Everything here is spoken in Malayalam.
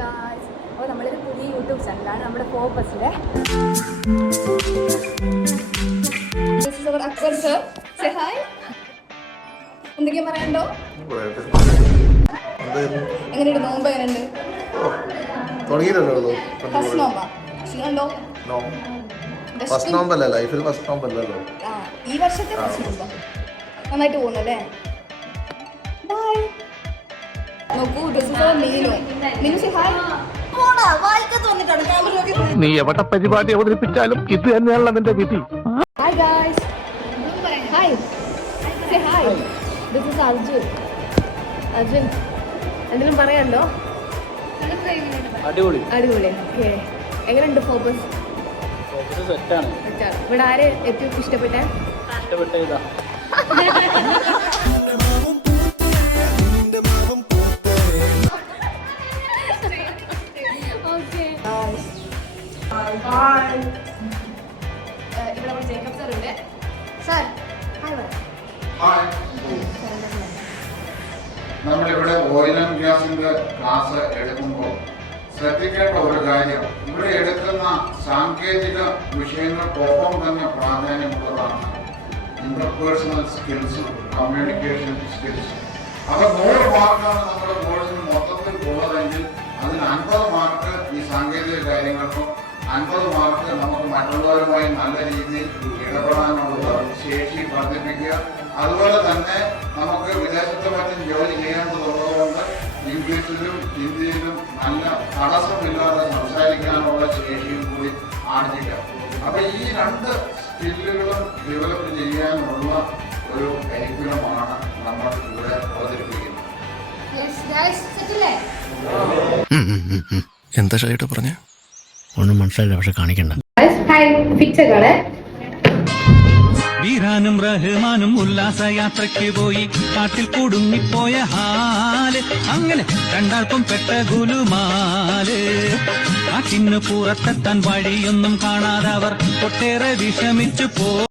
ഗായ്സ്, അപ്പോൾ നമ്മളൊരു പുതിയ യൂട്യൂബ് ചാനലാണ് നമ്മുടെ ഫോക്കസിലെ. Akbar sir, say hi. എന്തൊക്കെയാ പറയണ്ടോ? എങ്ങനെയുണ്ട് നോമ്പ്? എങ്ങനെയുണ്ട്? ഫസ്റ്റ് നോമ്പാ? ക്ഷീണുണ്ടോ? ഫസ്റ്റ് നോമ്പല്ല, ലൈഫിൽ ഫസ്റ്റ് നോമ്പല്ലല്ലോ. ഈ വർഷത്തെ ഫസ്റ്റ് നോമ്പാ. നന്നായിട്ട് പോകുന്നല്ലേ? ബൈ. നോക്കൂ, this is Meenu. Meenu say hi. നീ എവിടെ പരിപാടി അവതരിപ്പിച്ചാലും ഇത് തന്നെയാണല്ലോ നിന്റെ വിധി. Hi guys. Hi. Say hi. This is Arjun. Arjun, എന്തെങ്കിലും പറയാനുണ്ടോ? അടിപൊളി അടിപൊളി. ഓക്കെ, എങ്ങനെയുണ്ട് ഫോക്കസ്? സെറ്റാണ്. ഇവിടെ ആര് ഏറ്റവും ഇഷ്ടപ്പെട്ട? ഇതാ ഇവിടെ നമ്മൾ ജേക്കബ് സാർ ഉണ്ട്. സാർ ഹായ് പറ. നമ്മളിവിടെ ഓയിൽ ആൻഡ് ഗ്യാസിന്റെ ക്ലാസ് എടുക്കുമ്പോൾ ശ്രദ്ധിക്കേണ്ട ഒരു കാര്യം, ഇവിടെ എടുക്കുന്ന സാങ്കേതിക വിഷയങ്ങൾക്കൊപ്പം തന്നെ പ്രാധാന്യമുള്ളതാണ് ഇന്റർപേഴ്സണൽ സ്കിൽസും കമ്മ്യൂണിക്കേഷൻ സ്കിൽസും. അത് 100 മാർക്കാണ് നമ്മുടെ കോഴ്സിന് മൊത്തത്തിൽ ഉള്ളതെങ്കിൽ അതിന് 50 മാർക്ക് ഈ സാങ്കേതിക കാര്യങ്ങൾക്കും 50 മാർക്ക് നമുക്ക് മറ്റുള്ളവരുമായി നല്ല രീതിയിൽ ഇടപെടാനുള്ള ശേഷി വർദ്ധിപ്പിക്കുക. അതുപോലെ തന്നെ നമുക്ക് വിദേശത്ത് മറ്റും ജോലി ചെയ്യേണ്ടതുള്ളതുകൊണ്ട് ഇംഗ്ലീഷിലും ഹിന്ദിയിലും നല്ല തടസ്സമില്ലാതെ സംസാരിക്കാനുള്ള ശേഷിയും കൂടി ആർജിക്കാം. അപ്പൊ ഈ 2 സ്കില്ലുകളും ഡെവലപ്പ് ചെയ്യാനുള്ള ഒരു കരിക്കുലമാണ് നമ്മൾ ഇവിടെ അവതരിപ്പിക്കുന്നത്. എന്താ ഷൈട്ട് പറഞ്ഞ ഒന്നും മനസ്സിലായില്ല, പക്ഷെ കാണിക്കണ്ട. വീരാനും റഹ്മാനും ഉല്ലാസയാത്രയ്ക്ക് പോയി കാട്ടിൽ കുടുങ്ങിപ്പോയ ഹാല്, അങ്ങനെ രണ്ടാൾക്കും പെട്ട ഗുലുമാല്. കാറ്റിന് പുറത്തെത്താൻ വഴിയൊന്നും കാണാതവർ ഒട്ടേറെ വിഷമിച്ചു പോ